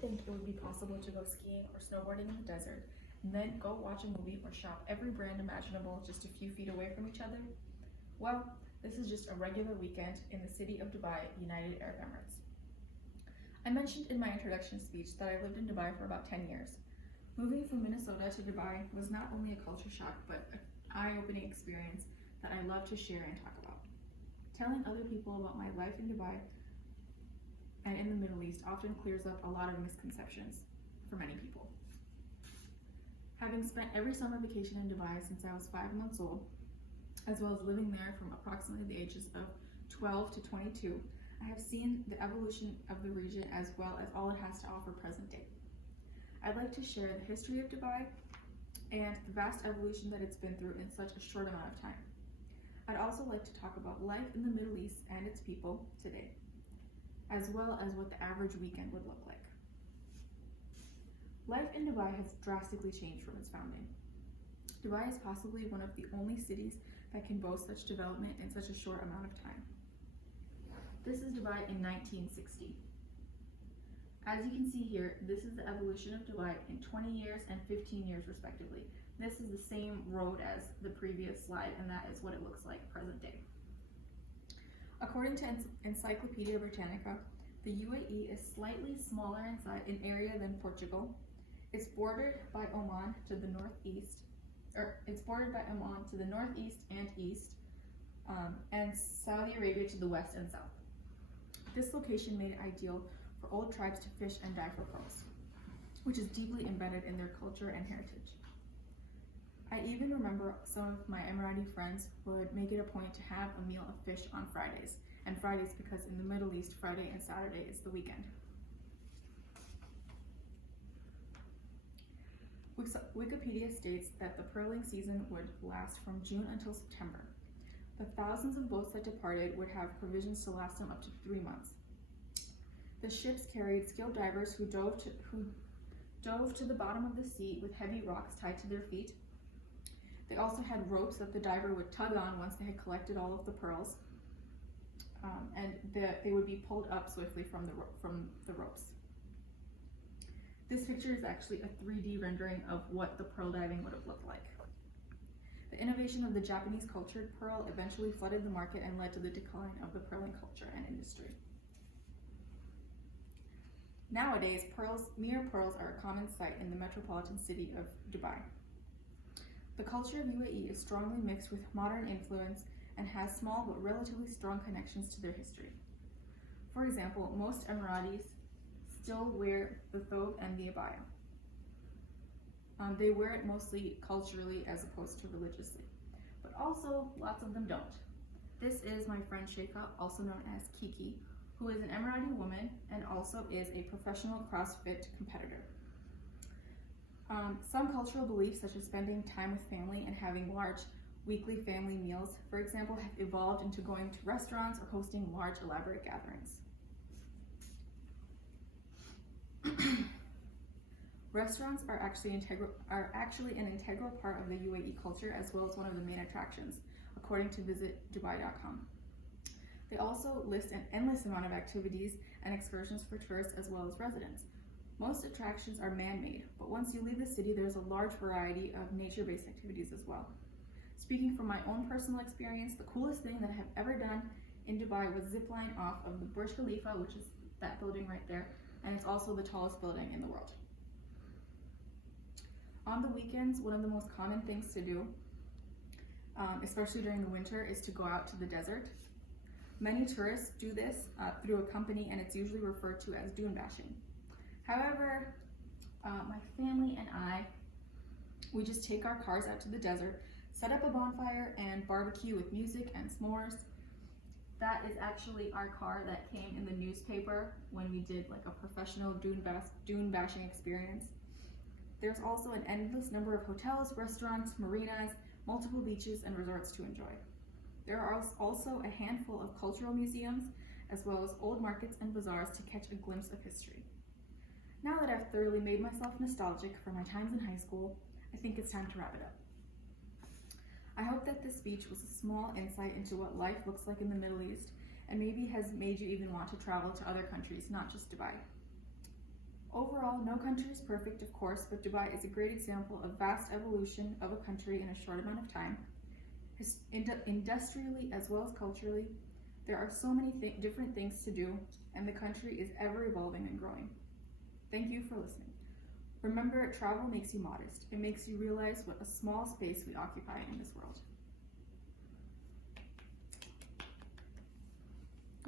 think it would be possible to go skiing or snowboarding in the desert and then go watch a movie or shop every brand imaginable just a few feet away from each other? Well, this is just a regular weekend in the city of Dubai, United Arab Emirates. I mentioned in my introduction speech that I lived in Dubai for about 10 years. Moving from Minnesota to Dubai was not only a culture shock, but an eye-opening experience that I love to share and talk about. Telling other people about my life in Dubai and in the Middle East often clears up a lot of misconceptions for many people. Having spent every summer vacation in Dubai since I was 5 months old, as well as living there from approximately the ages of 12 to 22, I have seen the evolution of the region as well as all it has to offer present day. I'd like to share the history of Dubai and the vast evolution that it's been through in such a short amount of time. I'd also like to talk about life in the Middle East and its people today, as well as what the average weekend would look like. Life in Dubai has drastically changed from its founding. Dubai is possibly one of the only cities that can boast such development in such a short amount of time. This is Dubai in 1960. As you can see here, this is the evolution of Dubai in 20 years and 15 years respectively. This is the same road as the previous slide, and that is what it looks like present day. According to Encyclopedia Britannica, the UAE is slightly smaller in area than Portugal. It's bordered by Oman to the northeast, and east, and Saudi Arabia to the west and south. This location made it ideal for old tribes to fish and dive for pearls, which is deeply embedded in their culture and heritage. I even remember some of my Emirati friends would make it a point to have a meal of fish on Fridays, and Fridays because in the Middle East, Friday and Saturday is the weekend. Wikipedia states that the pearling season would last from June until September. The thousands of boats that departed would have provisions to last them up to 3 months. The ships carried skilled divers who dove to the bottom of the sea with heavy rocks tied to their feet. They also had ropes that the diver would tug on once they had collected all of the pearls, and they would be pulled up swiftly from the ropes. This picture is actually a 3D rendering of what the pearl diving would have looked like. The innovation of the Japanese cultured pearl eventually flooded the market and led to the decline of the pearling culture and industry. Nowadays, mere pearls are a common sight in the metropolitan city of Dubai. The culture of UAE is strongly mixed with modern influence and has small but relatively strong connections to their history. For example, most Emiratis still wear the thobe and the abaya. They wear it mostly culturally as opposed to religiously, but also lots of them don't. This is my friend Sheikha, also known as Kiki, who is an Emirati woman and also is a professional CrossFit competitor. Some cultural beliefs, such as spending time with family and having large weekly family meals, for example, have evolved into going to restaurants or hosting large elaborate gatherings. Restaurants are actually an integral part of the UAE culture, as well as one of the main attractions, according to visitdubai.com. They also list an endless amount of activities and excursions for tourists as well as residents. Most attractions are man-made, but once you leave the city, there's a large variety of nature-based activities as well. Speaking from my own personal experience, the coolest thing that I have ever done in Dubai was zipline off of the Burj Khalifa, which is that building right there, and it's also the tallest building in the world. On the weekends, one of the most common things to do, especially during the winter, is to go out to the desert. Many tourists do this through a company, and it's usually referred to as dune bashing. However, my family and I, we just take our cars out to the desert, set up a bonfire, and barbecue with music and s'mores. That is actually our car that came in the newspaper when we did like a professional dune bashing experience. There's also an endless number of hotels, restaurants, marinas, multiple beaches, and resorts to enjoy. There are also a handful of cultural museums, as well as old markets and bazaars to catch a glimpse of history. Now that I've thoroughly made myself nostalgic for my times in high school, I think it's time to wrap it up. I hope that this speech was a small insight into what life looks like in the Middle East, and maybe has made you even want to travel to other countries, not just Dubai. Overall, no country is perfect, of course, but Dubai is a great example of vast evolution of a country in a short amount of time. Industrially as well as culturally, there are so many different things to do, and the country is ever evolving and growing. Thank you for listening. Remember, travel makes you modest. It makes you realize what a small space we occupy in this world.